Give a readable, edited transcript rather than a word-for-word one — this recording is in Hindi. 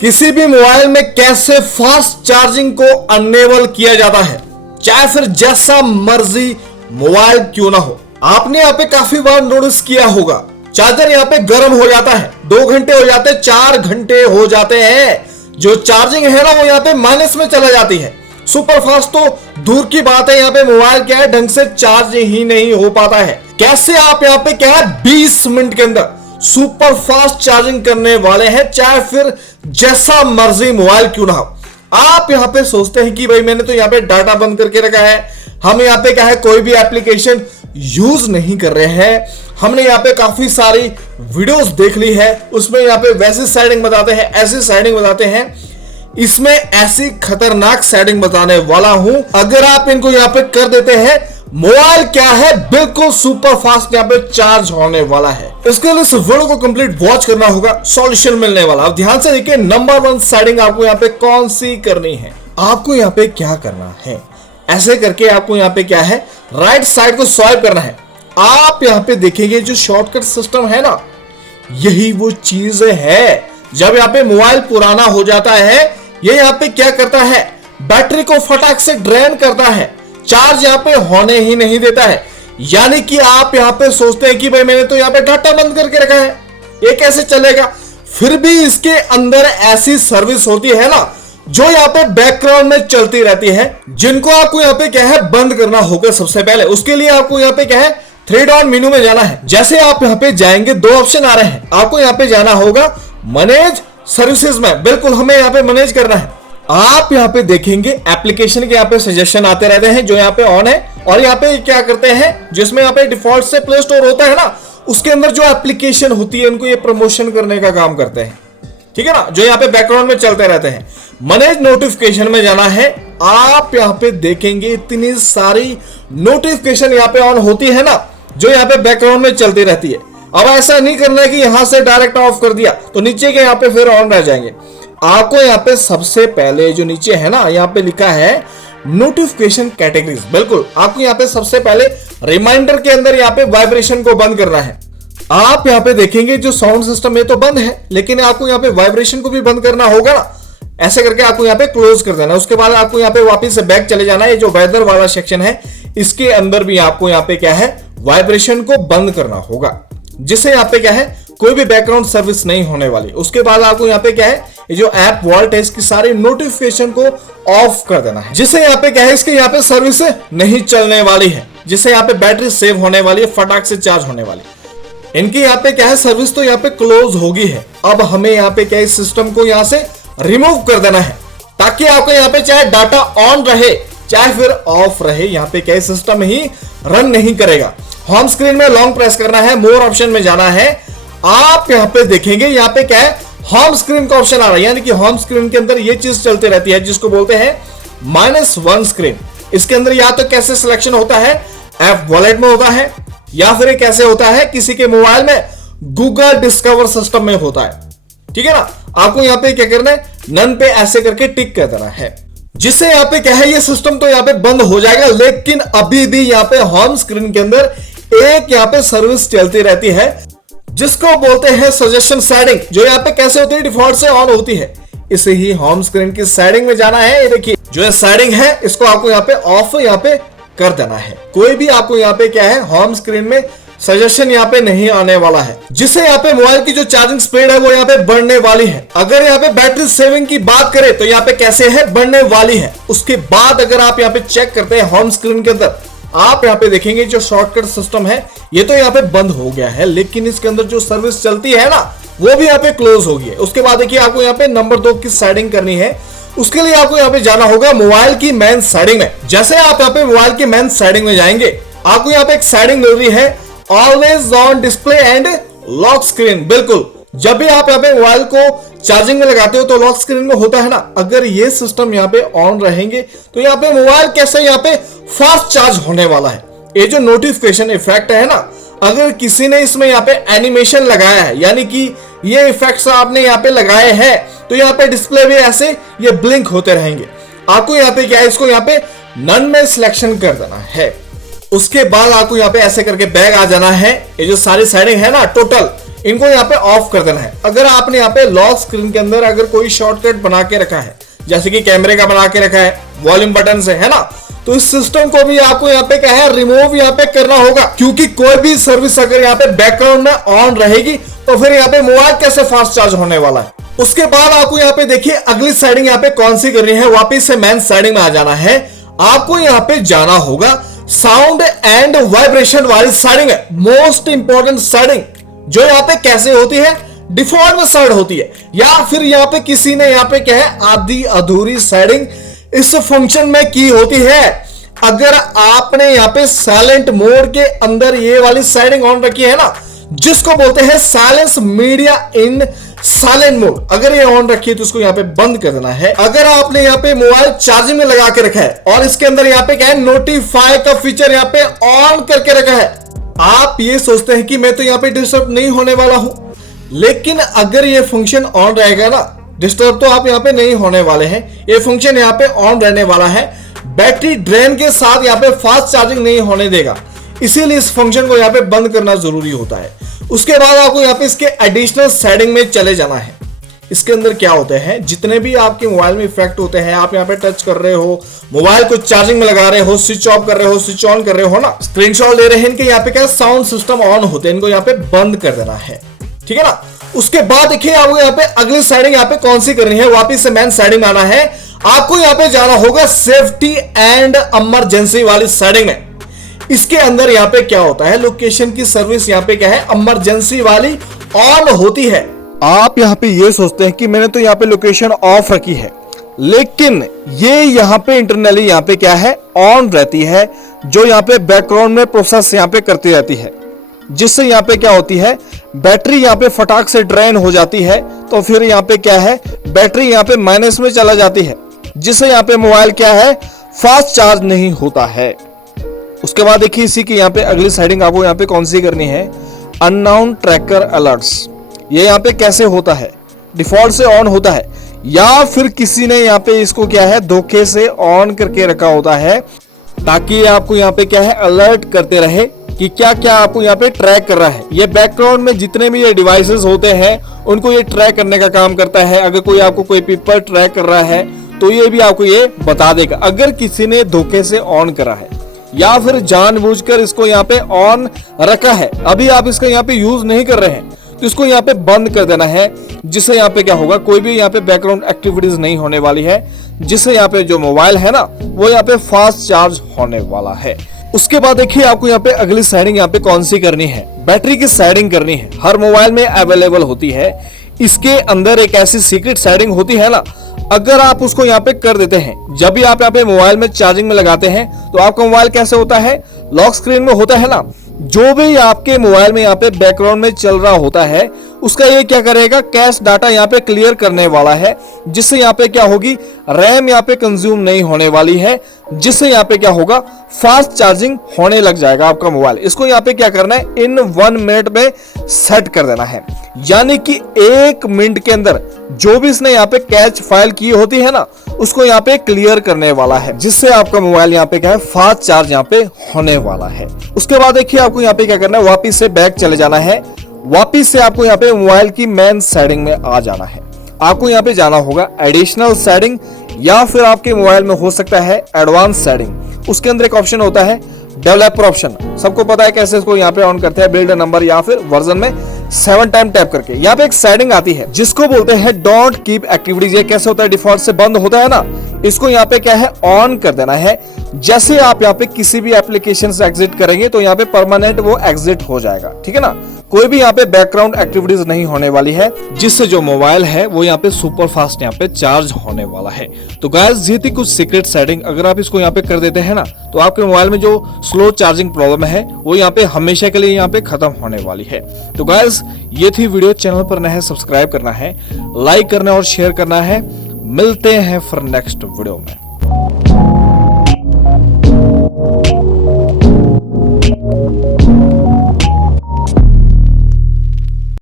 किसी भी मोबाइल में कैसे फास्ट चार्जिंग को अनेबल किया जाता है, चाहे फिर जैसा मर्जी मोबाइल क्यों ना हो। आपने यहाँ पे काफी बार नोटिस किया होगा, चार्जर यहाँ पे गर्म हो जाता है, 2 घंटे हो जाते हैं, 4 घंटे हो जाते हैं, जो चार्जिंग है ना वो यहाँ पे माइनस में चला जाती है। सुपर फास्ट तो दूर की बात है, यहाँ पे मोबाइल क्या है ढंग से चार्ज ही नहीं हो पाता है। कैसे आप यहाँ पे क्या है 20 मिनट के अंदर सुपर फास्ट चार्जिंग करने वाले हैं, चाहे फिर जैसा मर्जी मोबाइल क्यों ना हो। आप यहाँ पे सोचते हैं कि भाई मैंने तो यहाँ पे डाटा बंद करके रखा है, हम यहाँ पे क्या है कोई भी एप्लीकेशन यूज नहीं कर रहे हैं, हमने यहाँ पे काफी सारी वीडियोस देख ली है, उसमें यहाँ पे वैसी सेटिंग बताते हैं, ऐसी सेटिंग बताते हैं, इसमें ऐसी खतरनाक सेटिंग बताने वाला हूं। अगर आप इनको यहाँ पे कर देते हैं, मोबाइल क्या है बिल्कुल सुपर फास्ट यहाँ पे चार्ज होने वाला है। इसके लिए इस वीडियो को कंप्लीट वॉच करना होगा, सॉल्यूशन मिलने वाला। अब ध्यान से देखिए, नंबर 1 सेटिंग आपको यहाँ पे कौन सी करनी है। आपको यहाँ पे क्या करना है, ऐसे करके आपको यहाँ पे क्या है राइट साइड को स्वाइप करना है। आप यहाँ पे देखेंगे जो शॉर्टकट सिस्टम है ना, यही वो चीज है। जब यहाँ पे मोबाइल पुराना हो जाता है, ये यहाँ पे क्या करता है, बैटरी को फटाक से ड्रेन करता है, चार्ज यहाँ पे होने ही नहीं देता है। यानी कि आप यहाँ पे सोचते हैं कि भाई मैंने तो यहाँ पे डाटा बंद करके रखा है, ये कैसे चलेगा। फिर भी इसके अंदर ऐसी सर्विस होती है ना जो यहाँ पे बैकग्राउंड में चलती रहती है, जिनको आपको यहाँ पे क्या है बंद करना होगा। सबसे पहले उसके लिए आपको यहाँ पे क्या है 3 डॉट मेनू में जाना है। जैसे आप यहाँ पे जाएंगे, 2 ऑप्शन आ रहे हैं, आपको यहाँ पे जाना होगा मैनेज सर्विसेज में। बिल्कुल हमें यहाँ पे मैनेज करना है। आप यहाँ पे देखेंगे एप्लीकेशन के यहाँ पे सजेशन आते रहते हैं जो यहाँ पे ऑन है, और यहाँ पे क्या करते हैं जिसमें यहाँ पे डिफॉल्ट से प्ले स्टोर होता है ना, उसके अंदर जो एप्लीकेशन होती है उनको ये प्रमोशन करने का काम करते हैं, ठीक है ना, जो यहाँ पे बैकग्राउंड में चलते रहते हैं। मैनेज नोटिफिकेशन में जाना है। आप यहाँ पे देखेंगे इतनी सारी नोटिफिकेशन यहाँ पे ऑन होती है ना, जो यहाँ पे बैकग्राउंड में चलती रहती है। अब ऐसा नहीं करना है कि यहां से डायरेक्ट ऑफ कर दिया तो नीचे के यहाँ पे फिर ऑन रह जाएंगे। आपको यहाँ पे सबसे पहले जो नीचे है ना, यहाँ पे लिखा है नोटिफिकेशन कैटेगरीज। बिल्कुल आपको यहाँ पे सबसे पहले रिमाइंडर के अंदर यहाँ पे वाइब्रेशन को बंद करना है। आप यहाँ पे देखेंगे जो साउंड सिस्टम है तो बंद है, लेकिन आपको यहाँ पे वाइब्रेशन को भी बंद करना होगा ना। ऐसे करके आपको यहाँ पे क्लोज कर देना। उसके बाद आपको यहाँ पे वापस से बैक चले जाना है। ये जो वेदर वाला सेक्शन है इसके अंदर भी आपको यहाँ पे क्या है वाइब्रेशन को बंद करना होगा, जिससे यहाँ पे क्या है कोई भी बैकग्राउंड सर्विस नहीं होने वाली। उसके बाद आपको यहाँ पे क्या है ये जो ऐप वॉल्ट है इसकी सारी नोटिफिकेशन को ऑफ कर देना है, जिससे यहाँ पे क्या है इसके यहाँ पे सर्विस नहीं चलने वाली है, जिससे यहाँ पे बैटरी सेव होने वाली है, फटाक से चार्ज होने वाली है। इनकी यहाँ पे क्या है सर्विस तो यहाँ पे क्लोज होगी है। अब हमें यहाँ पे क्या है सिस्टम को यहाँ से रिमूव कर देना है, ताकि आपको यहाँ पे चाहे डाटा ऑन रहे चाहे फिर ऑफ रहे, यहाँ पे क्या है सिस्टम ही रन नहीं करेगा। होम स्क्रीन में लॉन्ग प्रेस करना है, मोर ऑप्शन में जाना है। आप यहाँ पे देखेंगे यहाँ पे क्या है होम स्क्रीन का ऑप्शन आ रहा है, यानी कि होम स्क्रीन के अंदर ये चीज चलती रहती है जिसको बोलते हैं -1 स्क्रीन। इसके अंदर या तो कैसे सिलेक्शन होता है, ऐप वॉलेट में होता है, या फिर कैसे होता है किसी के मोबाइल में गूगल डिस्कवर सिस्टम में होता है, ठीक है ना। आपको यहाँ पे क्या करना है नन पे ऐसे करके टिक कर देना है, जिससे यहाँ पे क्या है ये सिस्टम तो यहाँ पे बंद हो जाएगा। लेकिन अभी भी यहाँ पे होम स्क्रीन के अंदर एक यहाँ पे सर्विस चलती रहती है जिसको बोलते हैं सजेशन सेटिंग, जो यहाँ पे कैसे होती है डिफॉल्ट से ऑन होती है। इसे ही होम स्क्रीन की सेटिंग में जाना है। ये देखिए जो ये सेटिंग है इसको आपको यहाँ पे ऑफ यहाँ पे कर देना है। कोई भी आपको यहाँ पे क्या है होम स्क्रीन में सजेशन यहाँ पे नहीं आने वाला है, जिससे यहाँ पे मोबाइल की जो चार्जिंग स्पीड है वो यहाँ पे बढ़ने वाली है। अगर यहाँ पे बैटरी सेविंग की बात करें तो यहाँ पे कैसे है बढ़ने वाली है। उसके बाद अगर आप यहाँ पे चेक करते हैं होम स्क्रीन के अंदर, आप यहाँ पे देखेंगे जो शॉर्टकट सिस्टम है ये तो यहाँ पे बंद हो गया है, लेकिन इसके अंदर जो सर्विस चलती है ना वो भी यहाँ पे क्लोज हो गई है। उसके बाद देखिए आपको यहाँ पे नंबर 2 की सेटिंग करनी है। उसके लिए आपको यहाँ पे जाना होगा मोबाइल की मेन सेटिंग में। जैसे आप यहाँ पे मोबाइल की मेन सेटिंग में जाएंगे, आपको यहाँ पे एक सेटिंग मिल रही है always on display and lock screen. बिल्कुल जब भी आप यहाँ पे मोबाइल को चार्जिंग में लगाते हो तो लॉक स्क्रीन में होता है ना, अगर ये सिस्टम यहाँ पे ऑन रहेंगे तो यहाँ पे मोबाइल कैसे यहाँ पे फास्ट चार्ज होने वाला है। ये जो नोटिफिकेशन इफेक्ट है ना, अगर किसी ने इसमें यहाँ पे एनिमेशन लगाया है, यानी कि ये इफेक्ट्स आपने यहाँ पे लगाए हैं, तो यहाँ पे डिस्प्ले भी ऐसे ये ब्लिंक होते रहेंगे। आपको यहाँ पे क्या है इसको यहाँ पे नन में सिलेक्शन कर देना है। उसके बाद आपको यहाँ पे ऐसे करके बैग आ जाना है। ये जो सारी सेटिंग है ना टोटल इनको यहाँ पे ऑफ कर देना है। अगर आपने यहाँ पे लॉक स्क्रीन के अंदर अगर कोई शॉर्टकट बना के रखा है, जैसे कि कैमरे का बना के रखा है, वॉल्यूम बटन से, है ना, तो इस सिस्टम को भी आपको यहाँ पे क्या है, रिमूव यहाँ पे करना होगा। क्योंकि कोई भी सर्विस अगर यहाँ पे बैकग्राउंड में ऑन रहेगी तो फिर यहाँ पे मोबाइल कैसे फास्ट चार्ज होने वाला है। उसके बाद आपको यहाँ पे देखिए अगली सेटिंग यहाँ पे कौन सी करनी है, वापिस से मेन सेटिंग में आ जाना है। आपको यहाँ पे जाना होगा साउंड एंड वाइब्रेशन वाली सेटिंग है, मोस्ट इंपॉर्टेंट सेटिंग, जो यहाँ पे कैसे होती है, डिफॉल्ट में सेट होती है, या फिर यहाँ पे किसी ने यहाँ पे क्या है आधी अधूरी सेटिंग इस फंक्शन में की होती है। अगर आपने यहाँ पे साइलेंट मोड के अंदर ये वाली सेटिंग ऑन रखी है ना, जिसको बोलते हैं साइलेंस मीडिया इन साइलेंट मोड, अगर ये ऑन रखी है तो इसको यहाँ पे बंद कर देना है। अगर आपने यहाँ पे मोबाइल चार्जिंग में लगा के रखा है और इसके अंदर यहाँ पे क्या है नोटिफाई का फीचर यहाँ पे ऑन करके रखा है, आप ये सोचते हैं कि मैं तो यहाँ पे डिस्टर्ब नहीं होने वाला हूं, लेकिन अगर ये फंक्शन ऑन रहेगा ना, डिस्टर्ब तो आप यहाँ पे नहीं होने वाले हैं, ये फंक्शन यहाँ पे ऑन रहने वाला है, बैटरी ड्रेन के साथ यहाँ पे फास्ट चार्जिंग नहीं होने देगा, इसीलिए इस फंक्शन को यहाँ पे बंद करना जरूरी होता है। उसके बाद आपको यहाँ पे इसके एडिशनल सेटिंग में चले जाना है। इसके अंदर क्या होते हैं, जितने भी आपके मोबाइल में इफेक्ट होते हैं, आप यहाँ पे टच कर रहे हो, मोबाइल को चार्जिंग में लगा रहे हो, स्विच ऑफ कर रहे हो, स्विच ऑन कर रहे हो ना, स्क्रीनशॉट ले रहे हैं, इनके यहाँ पे क्या साउंड सिस्टम ऑन होते हैं, इनको यहाँ पे बंद कर देना है, ठीक है ना। उसके बाद देखिए आपको यहाँ पे अगली सेटिंग यहाँ पे कौन सी करनी है, वापिस से मेन सेटिंग में आना है। आपको यहाँ पे जाना होगा सेफ्टी एंड इमरजेंसी वाली सेटिंग में। इसके अंदर यहाँ पे क्या होता है, लोकेशन की सर्विस यहाँ पे क्या है, इमरजेंसी वाली ऑन होती है। आप यहाँ पे ये सोचते हैं कि मैंने तो यहाँ पे लोकेशन ऑफ रखी है, लेकिन ये यहाँ पे इंटरनली यहाँ पे क्या है, ऑन रहती है, जो यहाँ पे बैकग्राउंड में प्रोसेस यहाँ पे करती रहती है, जिससे यहाँ पे क्या होती है, बैटरी यहाँ पे फटाक से ड्रेन हो जाती है, तो फिर यहाँ पे क्या है, बैटरी यहाँ पे माइनस में चला जाती है, जिससे यहाँ पे मोबाइल क्या है, फास्ट चार्ज नहीं होता है। उसके बाद देखिए इसी की यहाँ पे अगली सेटिंग आपको यहाँ पे कौन सी करनी है, अननोन ट्रैकर अलर्ट्स। ये यहाँ पे कैसे होता है, डिफॉल्ट से ऑन होता है, या फिर किसी ने यहाँ पे इसको क्या है धोखे से ऑन करके रखा होता है, ताकि आपको यहाँ पे क्या है अलर्ट करते रहे कि क्या क्या आपको यहाँ पे ट्रैक कर रहा है। ये बैकग्राउंड में जितने भी ये डिवाइसेस होते हैं उनको ये ट्रैक करने का काम करता है। अगर कोई आपको कोई पीपल ट्रैक कर रहा है तो ये भी आपको ये बता देगा। अगर किसी ने धोखे से ऑन करा है या फिर जानबूझकर इसको यहाँ पे ऑन रखा है, अभी आप इसका यहाँ पे यूज नहीं कर रहे हैं, तो इसको यहाँ पे बंद कर देना है, जिससे यहाँ पे क्या होगा, कोई भी यहाँ पे बैकग्राउंड एक्टिविटीज नहीं होने वाली है, जिससे यहाँ पे जो मोबाइल है ना वो यहाँ पे फास्ट चार्ज होने वाला है। उसके बाद देखिए आपको यहाँ पे अगली सेटिंग यहाँ पे कौन सी करनी है, बैटरी की सेटिंग करनी है। हर मोबाइल में अवेलेबल होती है, इसके अंदर एक ऐसी सीक्रेट सेटिंग होती है ना, अगर आप उसको यहाँ पे कर देते हैं, जब भी आप यहाँ पे मोबाइल में चार्जिंग में लगाते हैं तो आपका मोबाइल कैसे होता है, लॉक स्क्रीन में होता है ना, जो भी आपके मोबाइल में यहाँ पे बैकग्राउंड में चल रहा होता है उसका ये क्या करेगा, कैश डाटा यहाँ पे क्लियर करने वाला है, जिससे यहाँ पे क्या होगी, रैम यहाँ पे कंज्यूम नहीं होने वाली है, जिससे यहाँ पे क्या होगा, फास्ट चार्जिंग होने लग जाएगा आपका मोबाइल। इसको यहाँ पे क्या करना है, इन 1 मिनट में सेट कर देना है, यानी कि 1 मिनट के अंदर जो भी इसने यहाँ पे कैच फाइल की होती है ना उसको यहाँ पे क्लियर करने वाला है, जिससे आपका मोबाइल यहाँ पे क्या है, फास्ट चार्ज यहाँ पे होने वाला है। उसके बाद देखिए आपको यहाँ पे क्या करना है, वापिस से बैक चले जाना है, वापिस से आपको यहाँ पे मोबाइल की मेन सेटिंग में आ जाना है। आपको यहाँ पे जाना होगा एडिशनल सेटिंग, या फिर आपके मोबाइल में हो सकता है एडवांस सेटिंग। उसके अंदर एक ऑप्शन होता है डेवलपर ऑप्शन, सबको पता है कैसे इसको यहाँ पे ऑन करते हैं, बिल्ड नंबर या फिर वर्जन में 7 टाइम टैप करके यहाँ पे एक सेटिंग आती है जिसको बोलते हैं डोंट कीप एक्टिविटीज। ये कैसे होता है, डिफॉल्ट से बंद होता है ना, इसको यहाँ पे क्या है, ऑन कर देना है। जैसे आप यहाँ पे किसी भी एप्लीकेशन से एग्जिट करेंगे तो यहाँ पे परमानेंट वो एग्जिट हो जाएगा, ठीक है ना, कोई भी यहाँ पे बैकग्राउंड एक्टिविटीज नहीं होने वाली है, जिससे जो मोबाइल है वो यहाँ पे सुपर फास्ट यहाँ पे चार्ज होने वाला है। तो गाइस ये थी कुछ सीक्रेट सेटिंग, अगर आप इसको यहाँ पे कर देते हैं ना तो आपके मोबाइल में जो स्लो चार्जिंग प्रॉब्लम है वो यहाँ पे हमेशा के लिए यहाँ पे खत्म होने वाली है। तो गाइस ये थी वीडियो, चैनल पर नए हैं सब्सक्राइब करना है, लाइक करना और शेयर करना है। मिलते हैं फिर नेक्स्ट वीडियो में।